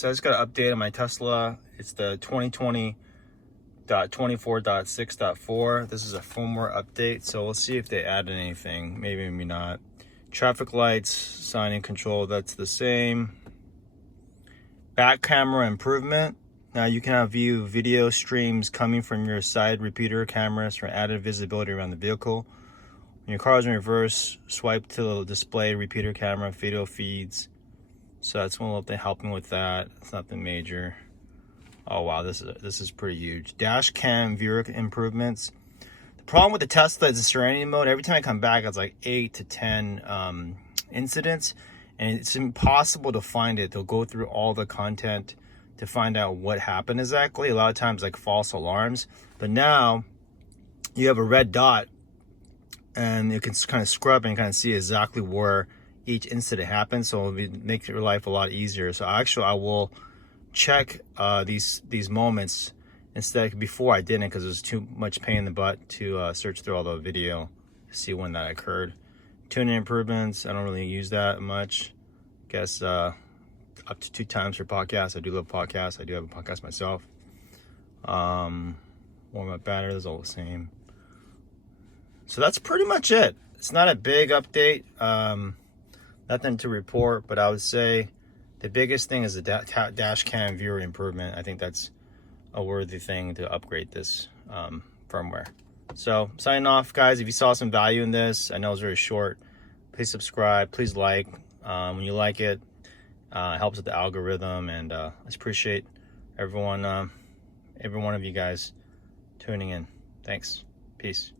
So I just got an update on my Tesla. It's the 2020.24.6.4. This is a firmware update, so we'll see if they added anything. Maybe, maybe not. Traffic lights, sign-in control, that's the same. Back camera improvement. Now you can have view video streams coming from your side repeater cameras for added visibility around the vehicle. When your car is in reverse, swipe to the display repeater camera video feeds. So that's one little thing helping with that. It's nothing major. Oh wow, this is pretty huge. Dashcam viewer improvements. The problem with the Tesla is the Serenity mode. Every time I come back, it's like 8 to 10 incidents, and it's impossible to find it. They'll go through all the content to find out what happened exactly. A lot of times, like false alarms. But now you have a red dot, and you can kind of scrub and kind of see exactly where each incident happens, so it'll make your life a lot easier. So actually I will check these moments instead. Before I didn't, because it was too much pain in the butt to search through all the video to see when that occurred. Tuning improvements, I don't really use that much. Guess up to 2 times for podcasts. I do love podcasts. I do have a podcast myself. Warm up battery is all the same. So that's pretty much it. It's not a big update. Nothing to report, but I would say the biggest thing is the dash cam viewer improvement. I think that's a worthy thing to upgrade this firmware. So signing off, guys. If you saw some value in this, I know it's very short, please subscribe, please like. When you like it, it helps with the algorithm, and I appreciate every one of you guys tuning in. Thanks. Peace.